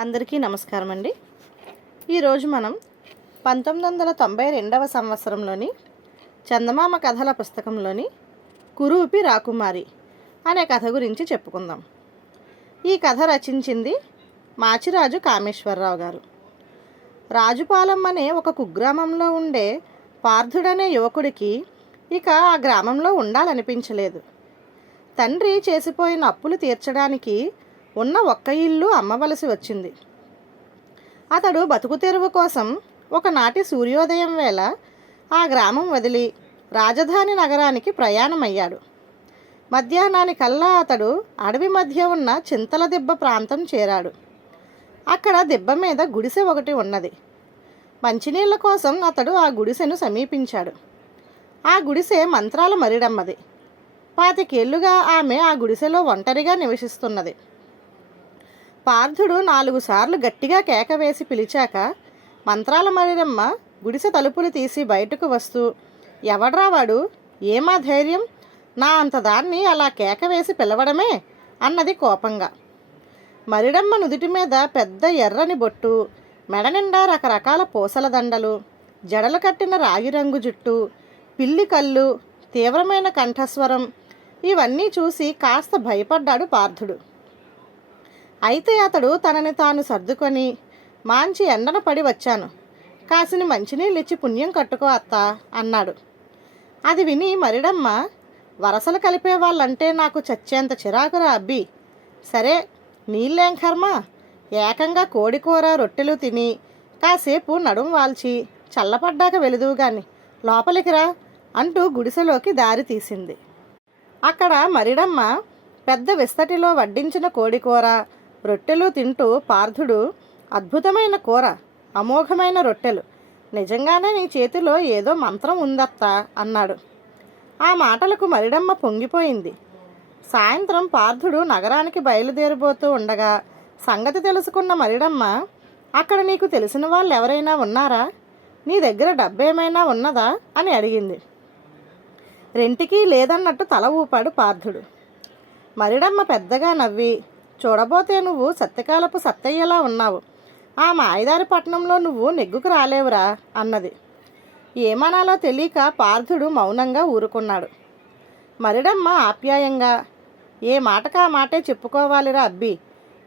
అందరికీ నమస్కారం అండి. ఈరోజు మనం 1992వ సంవత్సరంలోని చందమామ కథల పుస్తకంలోని కురూపి రాకుమారి అనే కథ గురించి చెప్పుకుందాం. ఈ కథ రచించింది మాచిరాజు కామేశ్వరరావు గారు. రాజుపాలెం అనే ఒక కుగ్రామంలో ఉండే పార్థుడనే యువకుడికి ఇక ఆ గ్రామంలో ఉండాలనిపించలేదు. తండ్రి చేసిపోయిన అప్పులు తీర్చడానికి ఉన్న ఒక్క ఇల్లు అమ్మవలసి వచ్చింది. అతడు బతుకు తెరువు కోసం ఒకనాటి సూర్యోదయం వేళ ఆ గ్రామం వదిలి రాజధాని నగరానికి ప్రయాణమయ్యాడు. మధ్యాహ్నానికల్లా అతడు అడవి మధ్య ఉన్న చింతల దిబ్బ ప్రాంతం చేరాడు. అక్కడ దిబ్బ మీద గుడిసె ఒకటి ఉన్నది. మంచినీళ్ళ కోసం అతడు ఆ గుడిసెను సమీపించాడు. ఆ గుడిసె మంత్రాల మరిడమ్మది. 25 ఏళ్లుగా ఆమె ఆ గుడిసెలో ఒంటరిగా నివసిస్తున్నది. పార్థుడు 4 సార్లు గట్టిగా కేక వేసి పిలిచాక మంత్రాల మరిడమ్మ గుడిసె తలుపులు తీసి బయటకు వస్తూ, ఎవడ్రా వాడు, ఏమా ధైర్యం, నా అంతదాన్ని అలా కేక వేసి పిలవడమే అన్నది కోపంగా. మరిడమ్మ నుదుటి మీద పెద్ద ఎర్రని బొట్టు, మెడ నిండా రకరకాల పూసల దండలు, జడలు కట్టిన రాగి రంగు జుట్టు, పిల్లి కళ్ళు, తీవ్రమైన కంఠస్వరం ఇవన్నీ చూసి కాస్త భయపడ్డాడు పార్థుడు. అయితే అతడు తనని తాను సర్దుకొని, మాంచి ఎండన పడి వచ్చాను, కాసిని మంచినీళ్ళు ఇచ్చి పుణ్యం కట్టుకో అత్తా అన్నాడు. అది విని మరిడమ్మ, వరసలు కలిపే వాళ్ళంటే నాకు చచ్చేంత చిరాకురా అబ్బి, సరే నీళ్ళేం కర్మ, ఏకంగా కోడికూర రొట్టెలు తిని కాసేపు నడుం వాల్చి చల్లపడ్డాక వెలుదువు గాని లోపలికి రా అంటూ గుడిసెలోకి దారి తీసింది. అక్కడ మరిడమ్మ పెద్ద విస్తటిలో వడ్డించిన కోడికూర రొట్టెలు తింటూ పార్థుడు, అద్భుతమైన కూర, అమోఘమైన రొట్టెలు, నిజంగానే నీ చేతిలో ఏదో మంత్రం ఉందత్తా అన్నాడు. ఆ మాటలకు మరిడమ్మ పొంగిపోయింది. సాయంత్రం పార్థుడు నగరానికి బయలుదేరిపోతూ ఉండగా సంగతి తెలుసుకున్న మరిడమ్మ, అక్కడ నీకు తెలిసిన వాళ్ళు ఎవరైనా ఉన్నారా, నీ దగ్గర డబ్బేమైనా ఉన్నదా అని అడిగింది. రెంటికి లేదన్నట్టు తల ఊపాడు పార్థుడు. మరిడమ్మ పెద్దగా నవ్వి, చూడబోతే నువ్వు సత్యకాలపు సత్తయ్యలా ఉన్నావు, ఆ మాయదారి పట్టణంలో నువ్వు నెగ్గుకు రాలేవురా అన్నది. ఏమనాలో తెలియక పార్థుడు మౌనంగా ఊరుకున్నాడు. మరిడమ్మ ఆప్యాయంగా, ఏ మాటకా మాటే చెప్పుకోవాలిరా అబ్బి,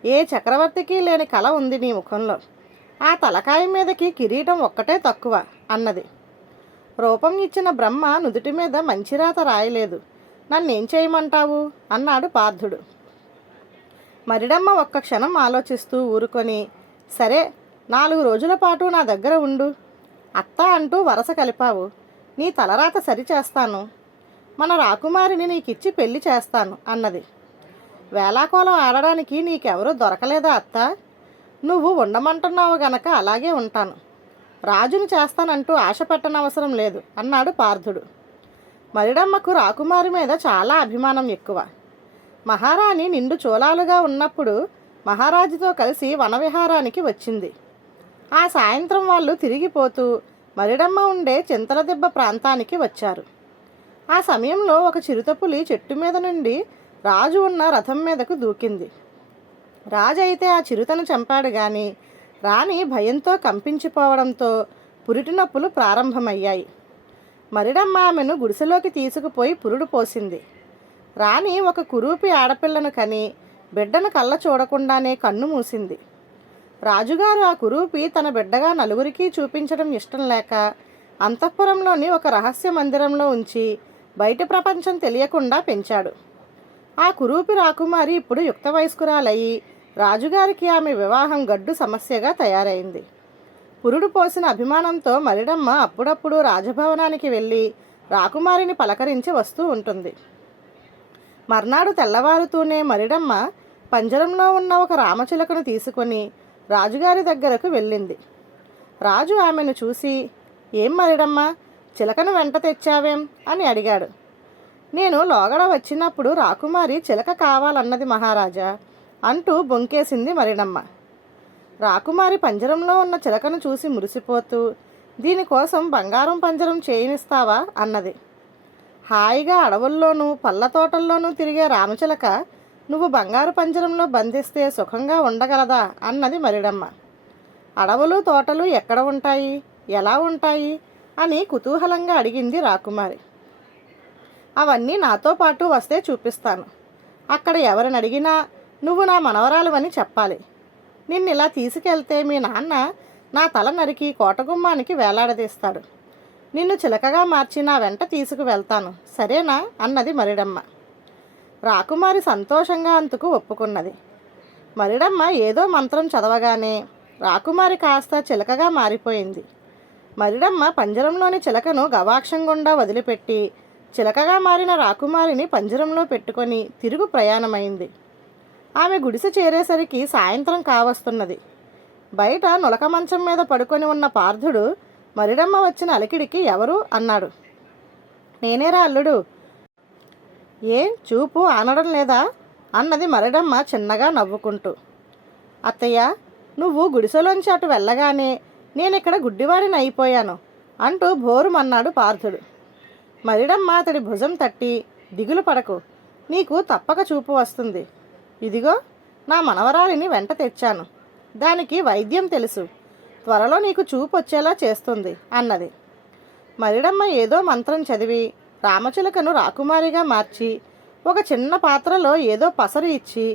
ఏ చక్రవర్తికి లేని కళ ఉంది నీ ముఖంలో, ఆ తలకాయ మీదకి కిరీటం ఒక్కటే తక్కువ అన్నది. రూపం ఇచ్చిన బ్రహ్మ నుదుటి మీద మంచిరాత రాయలేదు, నన్నేం చేయమంటావు అన్నాడు పార్థుడు. మరిడమ్మ ఒక్క క్షణం ఆలోచిస్తూ ఊరుకొని, సరే 4 రోజుల పాటు నా దగ్గర ఉండు, అత్త అంటూ వరస కలిపావు, నీ తలరాత సరిచేస్తాను, మన రాకుమారిని నీకిచ్చి పెళ్లి చేస్తాను అన్నది. వేలాకోలం ఆడడానికి నీకెవరూ దొరకలేదా అత్త, నువ్వు ఉండమంటున్నావు గనక అలాగే ఉంటాను, రాజుని చేస్తానంటూ ఆశ పెట్టనవసరం లేదు అన్నాడు పార్థుడు. మరిడమ్మకు రాకుమారి మీద చాలా అభిమానం ఎక్కువ. మహారాణి నిండు చోళాలుగా ఉన్నప్పుడు మహారాజుతో కలిసి వనవిహారానికి వచ్చింది. ఆ సాయంత్రం వాళ్ళు తిరిగిపోతూ మరిడమ్మ ఉండే చింతలదిబ్బ ప్రాంతానికి వచ్చారు. ఆ సమయంలో ఒక చిరుతపులి చెట్టు మీద నుండి రాజు ఉన్న రథం మీదకు దూకింది. రాజు అయితే ఆ చిరుతను చంపాడు గాని రాణి భయంతో కంపించిపోవడంతో పురిటి నొప్పులు ప్రారంభమయ్యాయి. మరిడమ్మ ఆమెను గుడిసెలోకి తీసుకుపోయి పురుడు పోసింది. రాణి ఒక కురూపి ఆడపిల్లను కని బిడ్డను కళ్ళ చూడకుండానే కన్ను మూసింది. రాజుగారు ఆ కురూపి తన బిడ్డగా నలుగురికి చూపించడం ఇష్టం లేక అంతఃపురంలోని ఒక రహస్య మందిరంలో ఉంచి బయట ప్రపంచం తెలియకుండా పెంచాడు. ఆ కురూపి రాకుమారి ఇప్పుడు యుక్త వయస్కురాలయ్యి రాజుగారికి ఆమె వివాహం గడ్డు సమస్యగా తయారైంది. పురుడు పోసిన అభిమానంతో మరిడమ్మ అప్పుడప్పుడు రాజభవనానికి వెళ్ళి రాకుమారిని పలకరించి వస్తూ ఉంటుంది. మర్నాడు తెల్లవారుతూనే మరిడమ్మ పంజరంలో ఉన్న ఒక రామచిలకను తీసుకొని రాజుగారి దగ్గరకు వెళ్ళింది. రాజు ఆమెను చూసి, ఏం మరిడమ్మ, చిలకను వెంట తెచ్చావేం అని అడిగాడు. నేను లోగడ వచ్చినప్పుడు రాకుమారి చిలక కావాలన్నది మహారాజా అంటూ బొంకేసింది మరిడమ్మ. రాకుమారి పంజరంలో ఉన్న చిలకను చూసి మురిసిపోతూ, దీనికోసం బంగారం పంజరం చేయనిస్తావా అన్నది. హాయిగా అడవుల్లోనూ పళ్ళ తోటల్లోనూ తిరిగే రామచిలక నువ్వు బంగారు పంజరంలో బంధిస్తే సుఖంగా ఉండగలదా అన్నది మరిడమ్మ. అడవులు తోటలు ఎక్కడ ఉంటాయి, ఎలా ఉంటాయి అని కుతూహలంగా అడిగింది రాకుమారి. అవన్నీ నాతో పాటు వస్తే చూపిస్తాను. అక్కడ ఎవరిని అడిగినా నువ్వు నా మనవరాలువని చెప్పాలి. నిన్నిలా తీసుకెళ్తే మీ నాన్న నా తల నరికి కోటగుమ్మానికి వేలాడదీస్తాడు. నిన్ను చిలకగా మార్చి నా వెంట తీసుకువెళ్తాను, సరేనా అన్నది మరిడమ్మ. రాకుమారి సంతోషంగా అందుకు ఒప్పుకున్నది. మరిడమ్మ ఏదో మంత్రం చదవగానే రాకుమారి కాస్త చిలకగా మారిపోయింది. మరిడమ్మ పంజరంలోని చిలకను గవాక్షం గుండా వదిలిపెట్టి చిలకగా మారిన రాకుమారిని పంజరంలో పెట్టుకొని తిరుగు ప్రయాణమైంది. ఆమె గుడిసె చేరేసరికి సాయంత్రం కావస్తున్నది. బయట నులక మంచం మీద పడుకొని ఉన్న పార్థుడు మరిడమ్మ వచ్చిన అలికిడికి ఎవరు అన్నాడు. నేనేరా అల్లుడు, ఏం చూపు ఆనడం లేదా అన్నది మరిడమ్మ చిన్నగా నవ్వుకుంటూ. అత్తయ్య, నువ్వు గుడిసెలోంచి అటు వెళ్ళగానే నేనిక్కడ గుడ్డివాడిని అయిపోయాను అంటూ భోరుమన్నాడు పార్థుడు. మరిడమ్మ అతడి భుజం తట్టి, దిగులు పడకు, నీకు తప్పక చూపు వస్తుంది. ఇదిగో నా మనవరాలిని వెంట తెచ్చాను, దానికి వైద్యం తెలుసు, త్వరలో నీకు చూపు వచ్చేలా చేస్తుంది అన్నది. మరిడమ్మ ఏదో మంత్రం చదివి రామచిలకను రాకుమారిగా మార్చి ఒక చిన్న పాత్రలో ఏదో పసరు ఇచ్చి,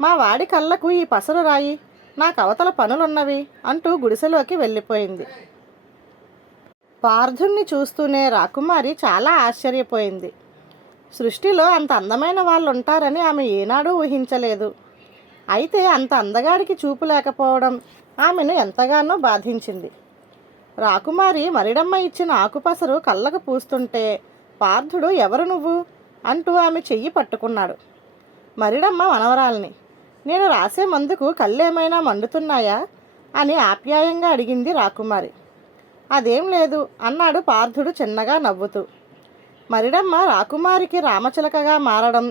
మా వాడి కళ్ళకు ఈ పసరు రాయి, నాకు అవతల పనులున్నవి అంటూ గుడిసెలోకి వెళ్ళిపోయింది. పార్థుణ్ణి చూస్తూనే రాకుమారి చాలా ఆశ్చర్యపోయింది. సృష్టిలో అంత అందమైన వాళ్ళు ఉంటారని ఆమె ఏనాడూ ఊహించలేదు. అయితే అంత అందగాడికి చూపు లేకపోవడం ఆమెను ఎంతగానో బాధించింది. రాకుమారి మరిడమ్మ ఇచ్చిన ఆకుపసరు కళ్ళకు పూస్తుంటే పార్థుడు ఎవరు నువ్వు అంటూ ఆమె చెయ్యి పట్టుకున్నాడు. మరిడమ్మ మనవరాల్ని. నేను రాసే మందుకు కళ్ళేమైనా మండుతున్నాయా అని ఆప్యాయంగా అడిగింది రాకుమారి. అదేం లేదు అన్నాడు పార్థుడు చిన్నగా నవ్వుతూ. మరిడమ్మ రాకుమారికి రామచిలకగా మారడం,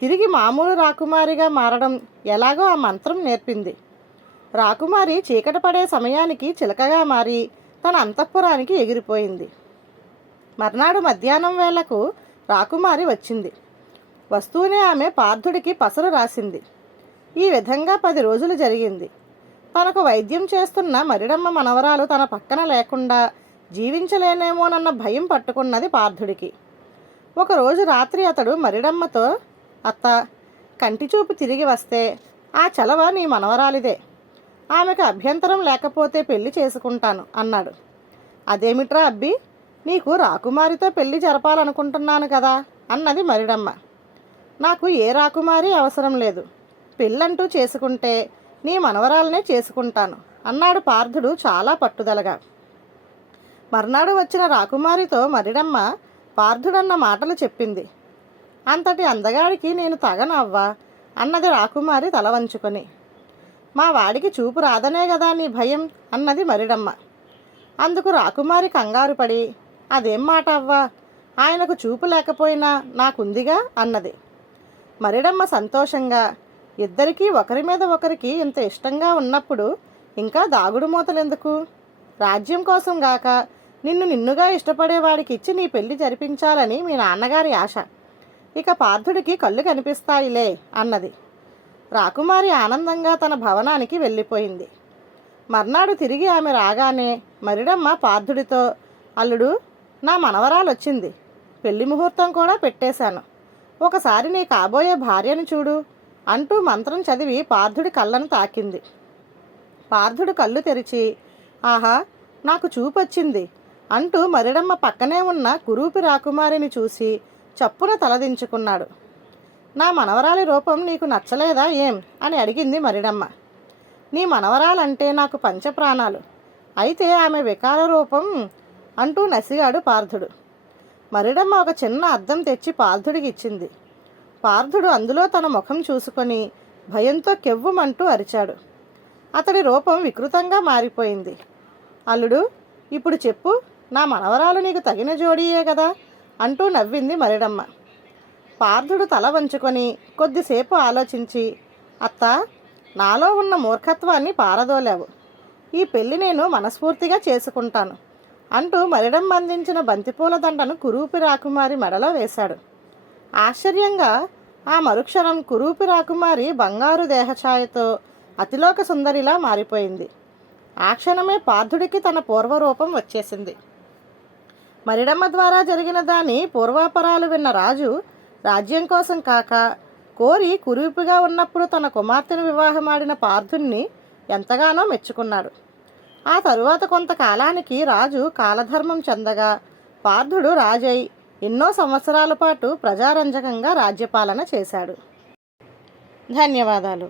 తిరిగి మామూలు రాకుమారిగా మారడం ఎలాగో ఆ మంత్రం నేర్పింది. రాకుమారి చీకటి పడే సమయానికి చిలకగా మారి తన అంతఃపురానికి ఎగిరిపోయింది. మర్నాడు మధ్యాహ్నం వేళకు రాకుమారి వచ్చింది. వస్తూనే ఆమె పార్థుడికి పసరు రాసింది. ఈ విధంగా 10 రోజులు జరిగింది. తనకు వైద్యం చేస్తున్న మరిడమ్మ మనవరాలు తన పక్కన లేకుండా జీవించలేనేమోనన్న భయం పట్టుకున్నది పార్థుడికి. ఒకరోజు రాత్రి అతడు మరిడమ్మతో, అత్త, కంటిచూపు తిరిగి వస్తే ఆ చలవ నీ మనవరాలిదే, ఆమెకు అభ్యంతరం లేకపోతే పెళ్లి చేసుకుంటాను అన్నాడు. అదేమిట్రా అబ్బి, నీకు రాకుమారితో పెళ్లి జరపాలనుకుంటున్నాను కదా అన్నది మరిడమ్మ. నాకు ఏ రాకుమారి అవసరం లేదు, పెళ్ళంటూ చేసుకుంటే నీ మనవరాలనే చేసుకుంటాను అన్నాడు పార్థుడు చాలా పట్టుదలగా. మర్నాడు వచ్చిన రాకుమారితో మరిడమ్మ పార్థుడన్న మాటలు చెప్పింది. అంతటి అందగాడికి నేను తగను అవ్వా అన్నది రాకుమారి తల వంచుకొని. మా వాడికి చూపు రాదనే కదా నీ భయం అన్నది మరిడమ్మ. అందుకు రాకుమారి కంగారు పడి, అదేం మాట అవ్వా, ఆయనకు చూపు లేకపోయినా నాకుందిగా అన్నది. మరిడమ్మ సంతోషంగా, ఇద్దరికీ ఒకరి మీద ఒకరికి ఇంత ఇష్టంగా ఉన్నప్పుడు ఇంకా దాగుడు మూతలెందుకు, రాజ్యం కోసం గాక నిన్నుగా ఇష్టపడేవాడికి ఇచ్చి నీ పెళ్లి జరిపించాలని మీ నాన్నగారి ఆశ, ఇక పార్థుడికి కళ్ళు కనిపిస్తాయిలే అన్నది. రాకుమారి ఆనందంగా తన భవనానికి వెళ్ళిపోయింది. మర్నాడు తిరిగి ఆమె రాగానే మరిడమ్మ పార్థుడితో, అల్లుడు, నా మనవరాలు వచ్చింది, పెళ్లి ముహూర్తం కూడా పెట్టేశాను, ఒకసారి నీ కాబోయే భార్యను చూడు అంటూ మంత్రం చదివి పార్థుడి కళ్ళను తాకింది. పార్థుడు కళ్ళు తెరిచి, ఆహా, నాకు చూపొచ్చింది అంటూ మరిడమ్మ పక్కనే ఉన్న కురూపి రాకుమారిని చూసి చప్పున తలదించుకున్నాడు. నా మనవరాలి రూపం నీకు నచ్చలేదా ఏం అని అడిగింది మరిడమ్మ. నీ మనవరాలంటే నాకు పంచప్రాణాలు, అయితే ఆమె వికార రూపం అంటూ నసిగాడు పార్థుడు. మరిడమ్మ ఒక చిన్న అద్దం తెచ్చి పార్థుడికి ఇచ్చింది. పార్థుడు అందులో తన ముఖం చూసుకొని భయంతో కెవ్వుమంటూ అరిచాడు. అతడి రూపం వికృతంగా మారిపోయింది. అల్లుడు, ఇప్పుడు చెప్పు, నా మనవరాలు నీకు తగిన జోడీయే కదా అంటూ నవ్వింది మరిడమ్మ. పార్థుడు తల వంచుకొని కొద్దిసేపు ఆలోచించి, అత్త, నాలో ఉన్న మూర్ఖత్వాన్ని పారదోలావు, ఈ పెళ్లి నేను మనస్ఫూర్తిగా చేసుకుంటాను అంటూ మరిడమ్మ అందించిన బంతిపూల దండను కురూపి రాకుమారి మెడలో వేశాడు. ఆశ్చర్యంగా ఆ మరుక్షణం కురూపి రాకుమారి బంగారు దేహఛాయతో అతిలోక సుందరిలా మారిపోయింది. ఆ క్షణమే పార్థుడికి తన పూర్వరూపం వచ్చేసింది. మరిడమ్మ ద్వారా జరిగిన దాని పూర్వాపరాలు విన్న రాజు రాజ్యం కోసం కాక కోరి కురూపిగా ఉన్నప్పుడు తన కుమార్తెను వివాహమాడిన పార్థుణ్ణి ఎంతగానో మెచ్చుకున్నాడు. ఆ తరువాత కొంతకాలానికి రాజు కాలధర్మం చెందగా పార్థుడు రాజై ఎన్నో సంవత్సరాల పాటు ప్రజారంజకంగా రాజ్యపాలన చేశాడు. ధన్యవాదాలు.